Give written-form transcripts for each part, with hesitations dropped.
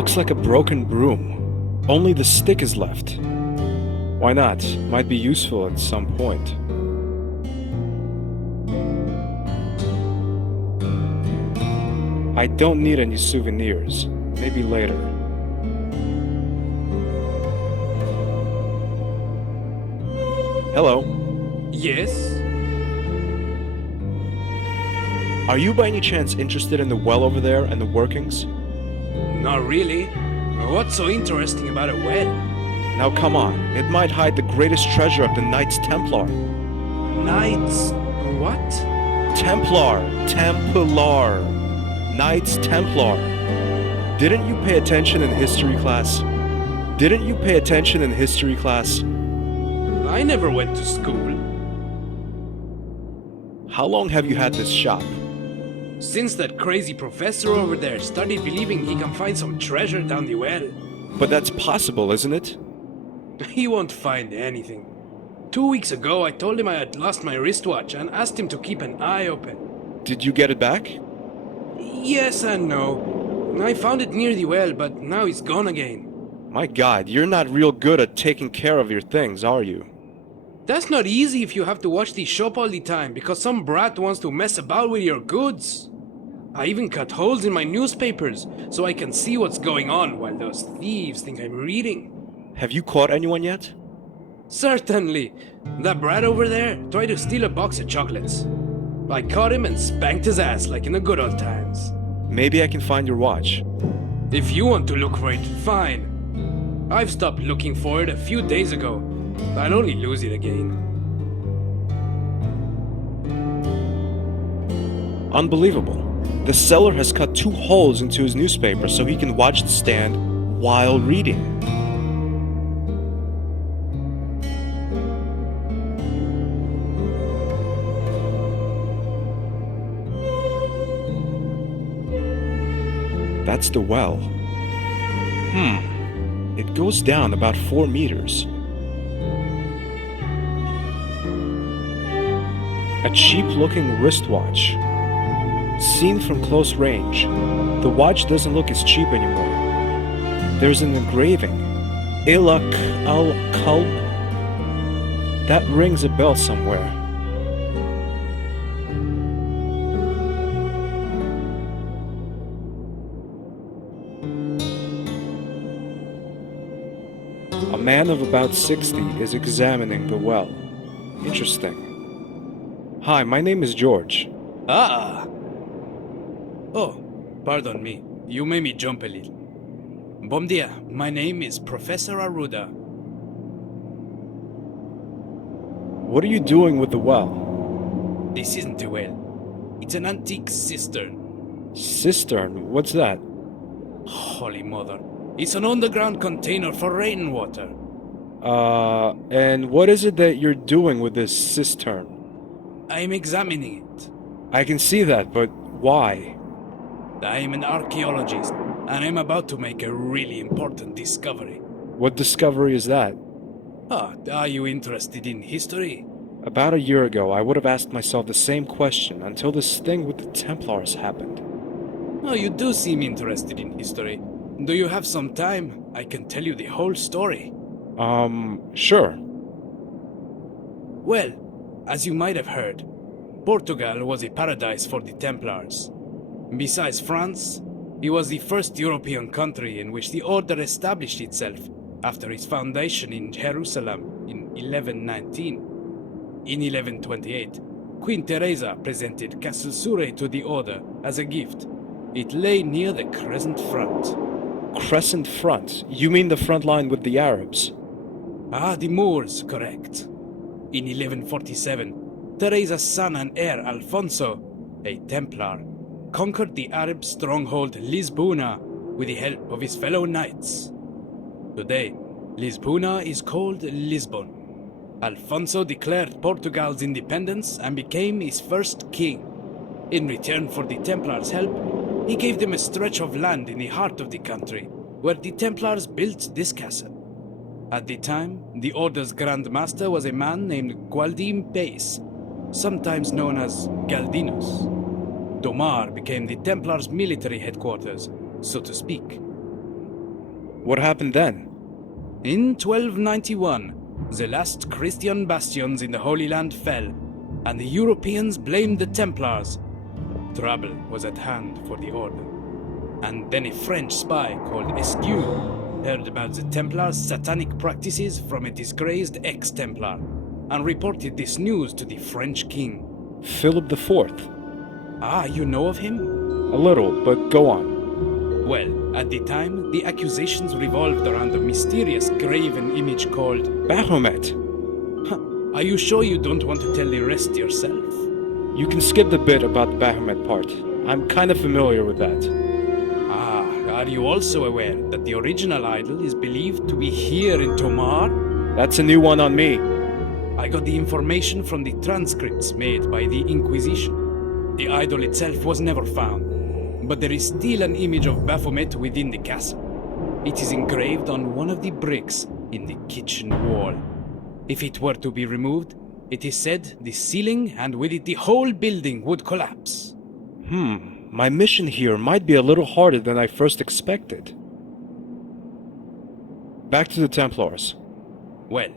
Looks like a broken broom. Only the stick is left. Why not? Might be useful at some point. I don't need any souvenirs. Maybe later. Hello. Yes? Are you by any chance interested in the well over there and the workings? Not really. What's so interesting about a well? Now come on, it might hide the greatest treasure of the Knights Templar. Knights... what? Templar! Templar! Knights Templar. Didn't you pay attention in history class? Didn't you pay attention in history class? I never went to school. How long have you had this shop? Since that crazy professor over there started believing he can find some treasure down the well. But that's possible, isn't it? He won't find anything. 2 weeks ago I told him I had lost my wristwatch and asked him to keep an eye open. Did you get it back? Yes and no. I found it near the well, but now it's gone again. My God, you're not real good at taking care of your things, are you? That's not easy if you have to watch the shop all the time because some brat wants to mess about with your goods. I even cut holes in my newspapers so I can see what's going on while those thieves think I'm reading. Have you caught anyone yet? Certainly. That brat over there tried to steal a box of chocolates. I caught him and spanked his ass like in the good old times. Maybe I can find your watch. If you want to look for it, fine. I've stopped looking for it a few days ago. I'll only lose it again. Unbelievable. The seller has cut 2 holes into his newspaper so he can watch the stand while reading. That's the well. It goes down about 4 meters. A cheap-looking wristwatch. Seen from close range, the watch doesn't look as cheap anymore. There's an engraving. Ilak al-Kalb. That rings a bell somewhere. A man of about 60 is examining the well. Interesting. Hi, my name is George. Ah! Oh, pardon me. You made me jump a little. Bom dia. My name is Professor Arruda. What are you doing with the well? This isn't a well. It's an antique cistern. Cistern? What's that? Holy mother. It's an underground container for rainwater. And what is it that you're doing with this cistern? I'm examining it. I can see that, but why? I'm an archaeologist, and I'm about to make a really important discovery. What discovery is that? Are you interested in history? About a year ago, I would have asked myself the same question until this thing with the Templars happened. Oh, you do seem interested in history. Do you have some time? I can tell you the whole story. Sure. Well, as you might have heard, Portugal was a paradise for the Templars. Besides France, it was the first European country in which the order established itself after its foundation in Jerusalem in 1119. In 1128, Queen Teresa presented Castle Surrey to the order as a gift. It lay near the Crescent Front. Crescent Front? You mean the front line with the Arabs? The Moors, correct. In 1147, Teresa's son and heir Alfonso, a Templar, conquered the Arab stronghold Lisbona with the help of his fellow knights. Today, Lisbona is called Lisbon. Alfonso declared Portugal's independence and became its first king. In return for the Templars' help, he gave them a stretch of land in the heart of the country, where the Templars built this castle. At the time, the Order's Grand Master was a man named Gualdim Pace, sometimes known as Galdinos. Tomar became the Templars' military headquarters, so to speak. What happened then? In 1291, the last Christian bastions in the Holy Land fell, and the Europeans blamed the Templars. Trouble was at hand for the Order. And then a French spy called Esquieu heard about the Templars' satanic practices from a disgraced ex-Templar, and reported this news to the French king. Philip IV. Ah, you know of him? A little, but go on. Well, at the time, the accusations revolved around a mysterious graven image called Baphomet. Are you sure you don't want to tell the rest yourself? You can skip the bit about the Baphomet part. I'm kind of familiar with that. Ah, are you also aware that the original idol is believed to be here in Tomar? That's a new one on me. I got the information from the transcripts made by the Inquisition. The idol itself was never found, but there is still an image of Baphomet within the castle. It is engraved on one of the bricks in the kitchen wall. If it were to be removed, it is said the ceiling and with it the whole building would collapse. My mission here might be a little harder than I first expected. Back to the Templars. Well,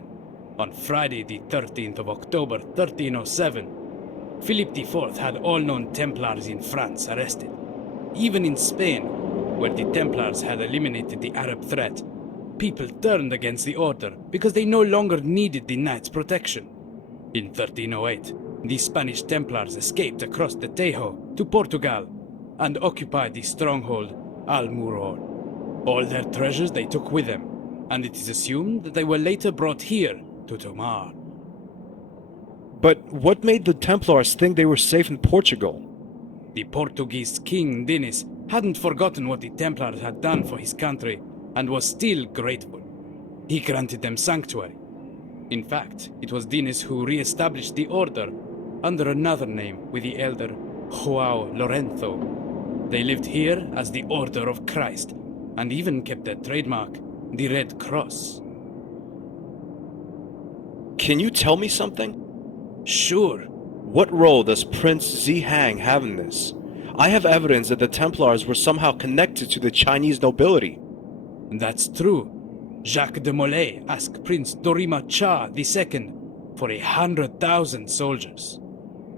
on Friday the 13th of October 1307, Philip IV had all known Templars in France arrested. Even in Spain, where the Templars had eliminated the Arab threat, people turned against the order because they no longer needed the knight's protection. In 1308, the Spanish Templars escaped across the Tajo to Portugal and occupied the stronghold Almuror. All their treasures they took with them, and it is assumed that they were later brought here to Tomar. But what made the Templars think they were safe in Portugal? The Portuguese king Dinis hadn't forgotten what the Templars had done for his country and was still grateful. He granted them sanctuary. In fact, it was Dinis who re-established the order under another name with the elder João Lorenzo. They lived here as the Order of Christ and even kept their trademark, the Red Cross. Can you tell me something? Sure. What role does Prince Zihang have in this? I have evidence that the Templars were somehow connected to the Chinese nobility. That's true. Jacques de Molay asked Prince Dorima Cha II for 100,000 soldiers.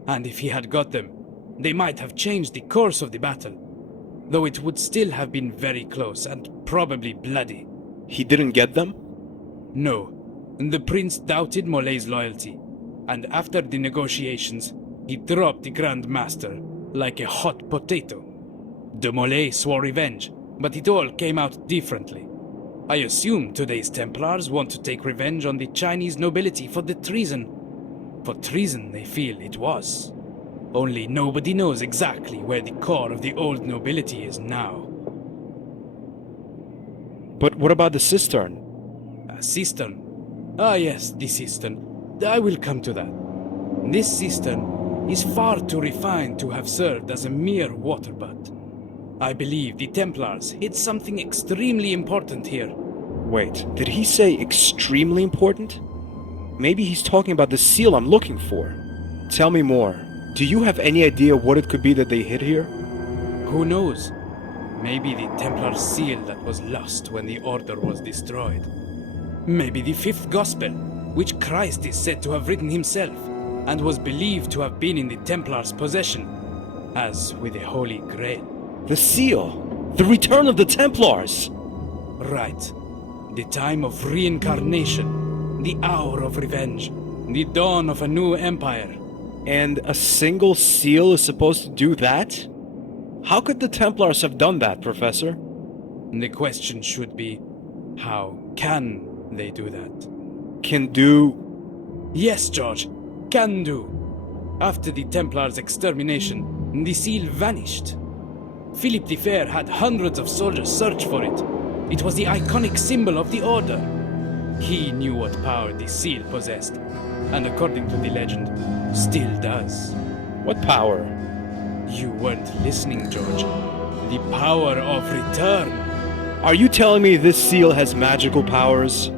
And if he had got them, they might have changed the course of the battle, though it would still have been very close and probably bloody. He didn't get them? No, the prince doubted Molay's loyalty, and after the negotiations, he dropped the Grand Master like a hot potato. De Molay swore revenge, but it all came out differently. I assume today's Templars want to take revenge on the Chinese nobility for the treason. For treason, they feel it was. Only nobody knows exactly where the core of the old nobility is now. But what about the cistern? A cistern? Ah yes, the cistern. I will come to that. This cistern is far too refined to have served as a mere water butt. I believe the Templars hid something extremely important here. Wait, did he say extremely important? Maybe he's talking about the seal I'm looking for. Tell me more. Do you have any idea what it could be that they hid here? Who knows? Maybe the Templar seal that was lost when the Order was destroyed. Maybe the fifth Gospel, which Christ is said to have written himself, and was believed to have been in the Templars' possession, as with the Holy Grail. The seal! The return of the Templars! Right. The time of reincarnation, the hour of revenge, the dawn of a new empire. And a single seal is supposed to do that? How could the Templars have done that, Professor? The question should be, how can they do that? Can do... Yes, George, can do. After the Templars' extermination, the seal vanished. Philip the Fair had hundreds of soldiers search for it. It was the iconic symbol of the Order. He knew what power the seal possessed, and according to the legend, still does. What power? You weren't listening, George. The power of return. Are you telling me this seal has magical powers?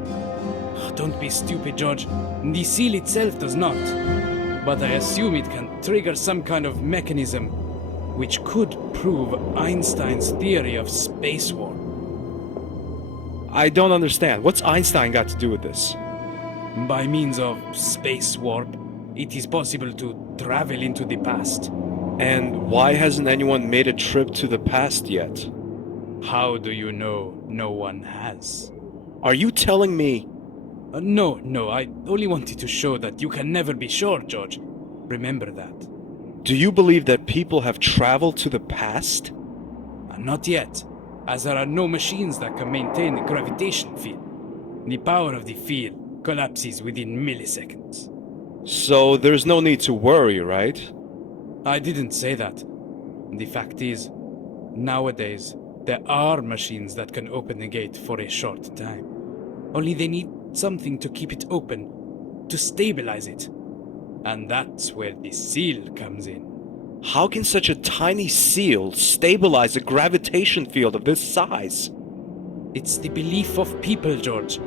Don't be stupid, George. The seal itself does not. But I assume it can trigger some kind of mechanism which could prove Einstein's theory of space warp. I don't understand. What's Einstein got to do with this? By means of space warp, it is possible to travel into the past. And why hasn't anyone made a trip to the past yet? How do you know no one has? Are you telling me? No, I only wanted to show that you can never be sure, George. Remember that. Do you believe that people have traveled to the past? Not yet, as there are no machines that can maintain the gravitation field. The power of the field collapses within milliseconds. So there's no need to worry, right? I didn't say that. The fact is, nowadays, there are machines that can open the gate for a short time. Only they need something to keep it open, to stabilize it. And that's where the seal comes in. How can such a tiny seal stabilize a gravitation field of this size? It's the belief of people, George.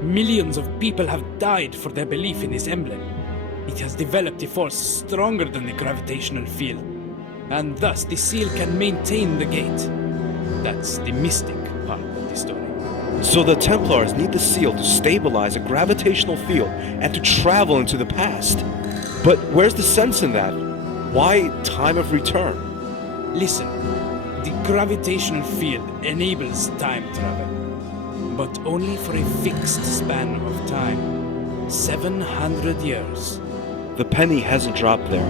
Millions of people have died for their belief in this emblem. It has developed a force stronger than the gravitational field, and thus the seal can maintain the gate. That's the mystic part of the story. So the Templars need the seal to stabilize a gravitational field and to travel into the past. But where's the sense in that? Why time of return? Listen, the gravitational field enables time travel, but only for a fixed span of time. 700 years. The penny hasn't dropped there.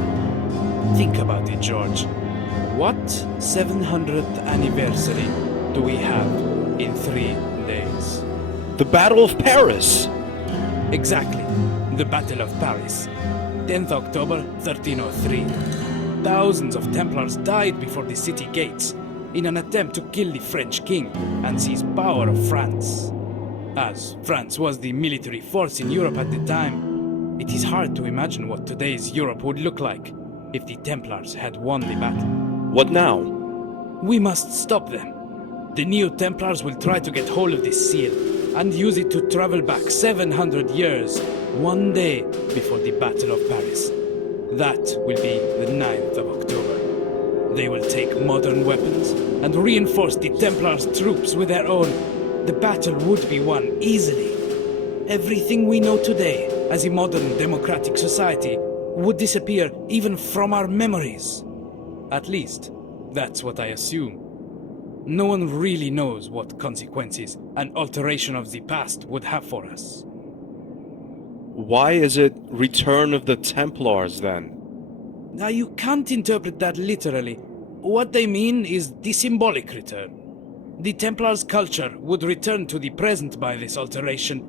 Think about it, George. What 700th anniversary do we have in 3 days? The Battle of Paris! Exactly, the Battle of Paris. 10th October 1303. Thousands of Templars died before the city gates in an attempt to kill the French king and seize power of France. As France was the military force in Europe at the time, it is hard to imagine what today's Europe would look like if the Templars had won the battle. What now? We must stop them. The new Templars will try to get hold of this seal and use it to travel back 700 years, one day before the Battle of Paris. That will be the 9th of October. They will take modern weapons and reinforce the Templars' troops with their own. The battle would be won easily. Everything we know today as a modern democratic society would disappear even from our memories. At least, that's what I assume. No one really knows what consequences an alteration of the past would have for us. Why is it Return of the Templars then? Now you can't interpret that literally. What they mean is the symbolic return. The Templars' culture would return to the present by this alteration,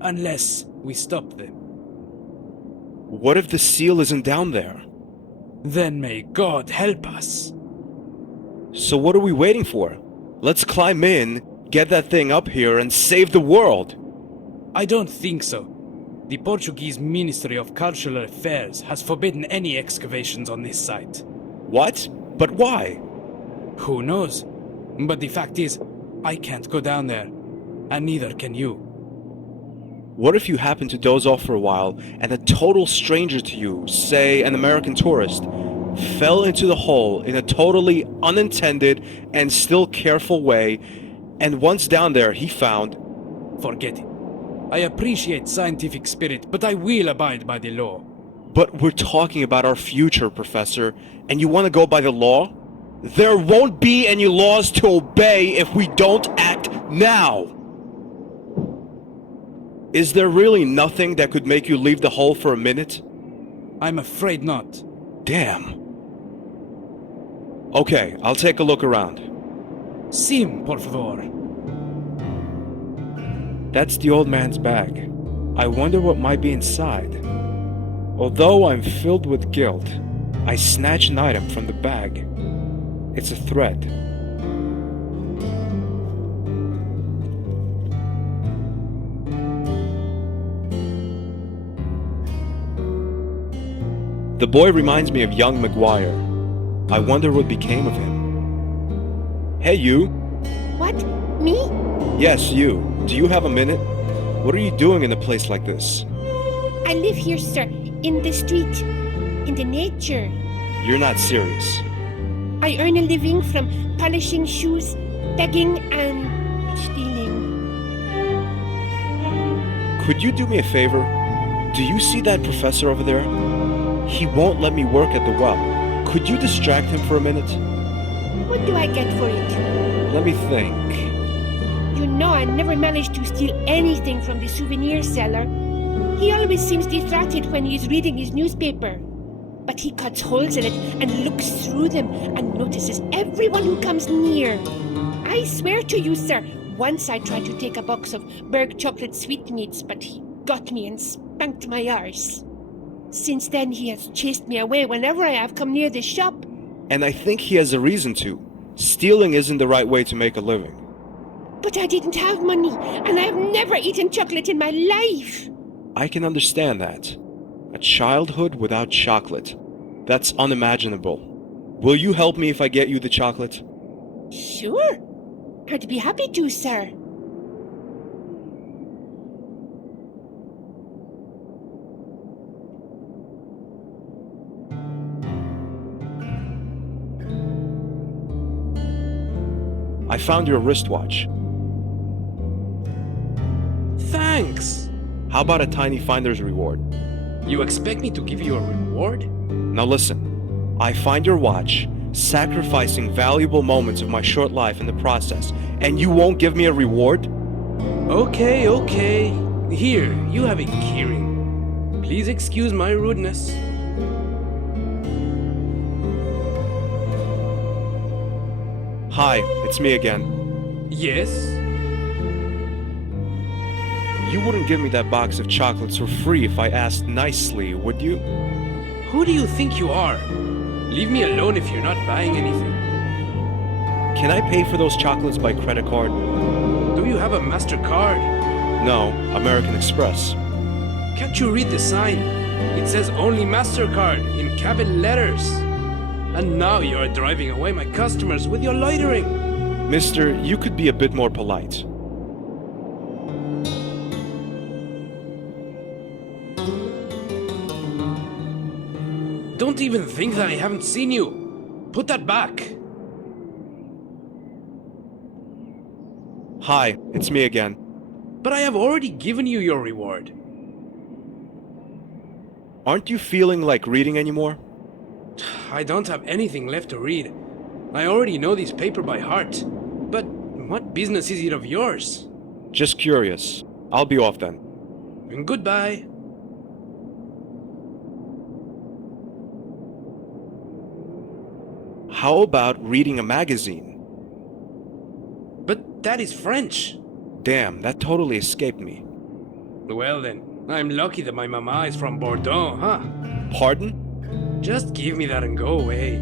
unless we stop them. What if the seal isn't down there? Then may God help us. So what are we waiting for? Let's climb in, get that thing up here, and save the world! I don't think so. The Portuguese Ministry of Cultural Affairs has forbidden any excavations on this site. What? But why? Who knows? But the fact is, I can't go down there, and neither can you. What if you happen to doze off for a while, and a total stranger to you, say an American tourist, fell into the hole in a totally unintended and still careful way, and once down there he found... Forget it. I appreciate scientific spirit, but I will abide by the law. But we're talking about our future, Professor, and you want to go by the law? There won't be any laws to obey if we don't act now! Is there really nothing that could make you leave the hole for a minute? I'm afraid not. Damn. Okay, I'll take a look around. Sim, por favor. That's the old man's bag. I wonder what might be inside. Although I'm filled with guilt, I snatch an item from the bag. It's a thread. The boy reminds me of young McGuire. I wonder what became of him. Hey, you. What? Me? Yes, you. Do you have a minute? What are you doing in a place like this? I live here, sir. In the street. In the nature. You're not serious. I earn a living from polishing shoes, begging, and stealing. Could you do me a favor? Do you see that professor over there? He won't let me work at the well. Could you distract him for a minute? What do I get for it? Let me think. You know I never managed to steal anything from the souvenir seller. He always seems distracted when he is reading his newspaper. But he cuts holes in it and looks through them and notices everyone who comes near. I swear to you, sir, once I tried to take a box of Berg chocolate sweetmeats, but he got me and spanked my arse. Since then, he has chased me away whenever I have come near this shop. And I think he has a reason to. Stealing isn't the right way to make a living. But I didn't have money, and I have never eaten chocolate in my life. I can understand that. A childhood without chocolate. That's unimaginable. Will you help me if I get you the chocolate? Sure. I'd be happy to, sir. I found your wristwatch. Thanks! How about a tiny finder's reward? You expect me to give you a reward? Now listen, I find your watch, sacrificing valuable moments of my short life in the process, and you won't give me a reward? Okay. Here, you have a keyring. Please excuse my rudeness. Hi, it's me again. Yes? You wouldn't give me that box of chocolates for free if I asked nicely, would you? Who do you think you are? Leave me alone if you're not buying anything. Can I pay for those chocolates by credit card? Do you have a MasterCard? No, American Express. Can't you read the sign? It says only MasterCard in capital letters. And now you are driving away my customers with your loitering. Mister, you could be a bit more polite. Don't even think that I haven't seen you. Put that back. Hi, it's me again. But I have already given you your reward. Aren't you feeling like reading anymore? I don't have anything left to read. I already know this paper by heart. But what business is it of yours? Just curious. I'll be off then. And goodbye. How about reading a magazine? But that is French. Damn, that totally escaped me. Well then, I'm lucky that my mama is from Bordeaux, huh? Pardon? Just give me that and go away.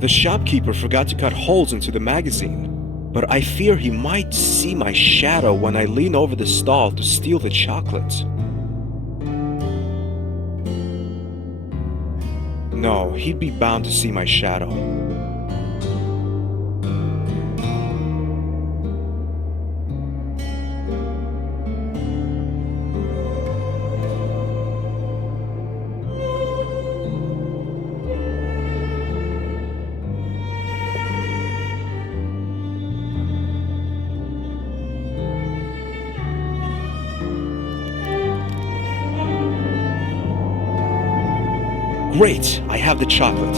The shopkeeper forgot to cut holes into the magazine, but I fear he might see my shadow when I lean over the stall to steal the chocolates. No, he'd be bound to see my shadow. Great, I have the chocolate.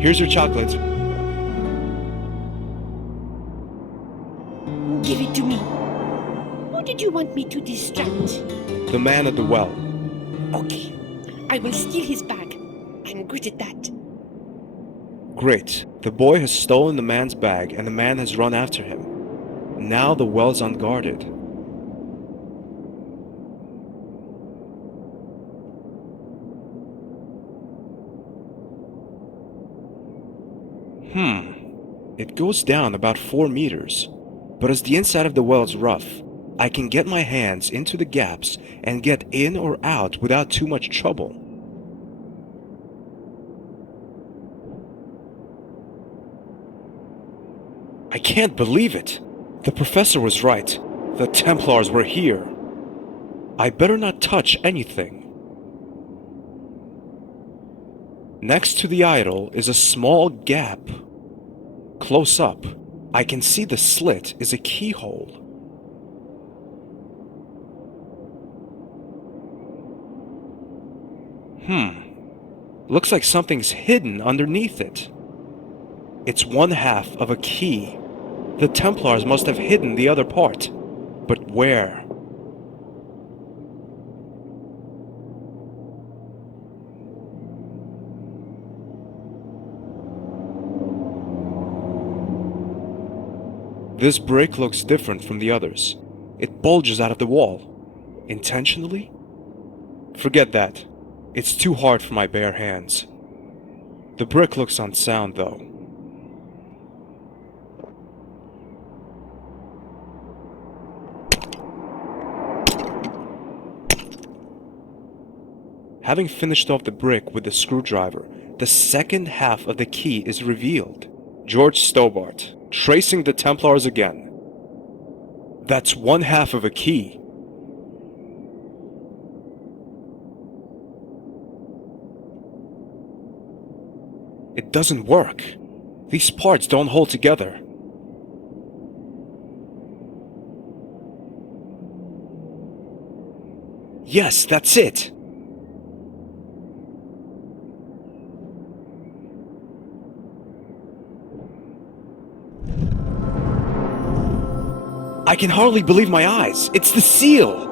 Here's your chocolate. Give it to me. Who did you want me to distract? The man at the well. Okay, I will steal his bag. I'm good at that. Great. The boy has stolen the man's bag and the man has run after him. Now the well's unguarded. It goes down about 4 meters. But as the inside of the well's rough, I can get my hands into the gaps and get in or out without too much trouble. I can't believe it! The professor was right. The Templars were here. I better not touch anything. Next to the idol is a small gap. Close up, I can see the slit is a keyhole. Looks like something's hidden underneath it. It's one half of a key. The Templars must have hidden the other part. But where? This brick looks different from the others. It bulges out of the wall. Intentionally? Forget that. It's too hard for my bare hands. The brick looks unsound, though. Having finished off the brick with the screwdriver, the second half of the key is revealed. George Stobart, tracing the Templars again. That's one half of a key. It doesn't work. These parts don't hold together. Yes, that's it. I can hardly believe my eyes. It's the seal.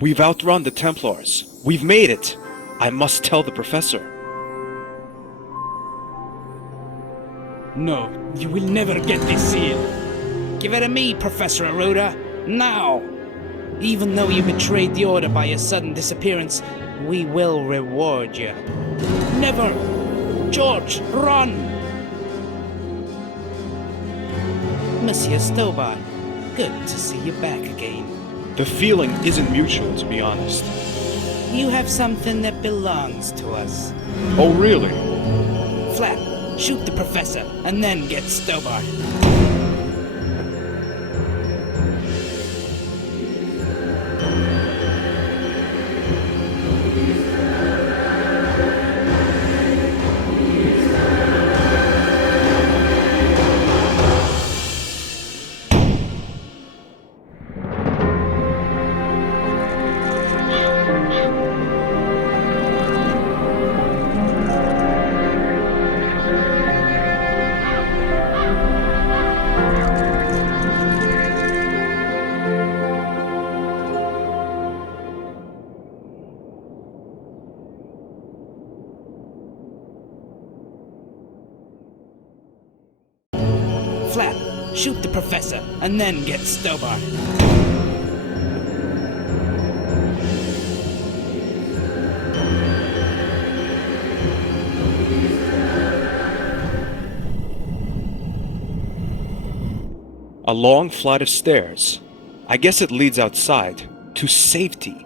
We've outrun the Templars. We've made it. I must tell the professor. No, you will never get this seal. Give it to me, Professor Arruda. Now! Even though you betrayed the order by your sudden disappearance, we will reward you. Never! George, run! Monsieur Stobart, good to see you back again. The feeling isn't mutual, to be honest. You have something that belongs to us. Oh, really? Flat, shoot the professor, and then get Stobart. Flat, shoot the professor, and then get Stobart. A long flight of stairs. I guess it leads outside, to safety.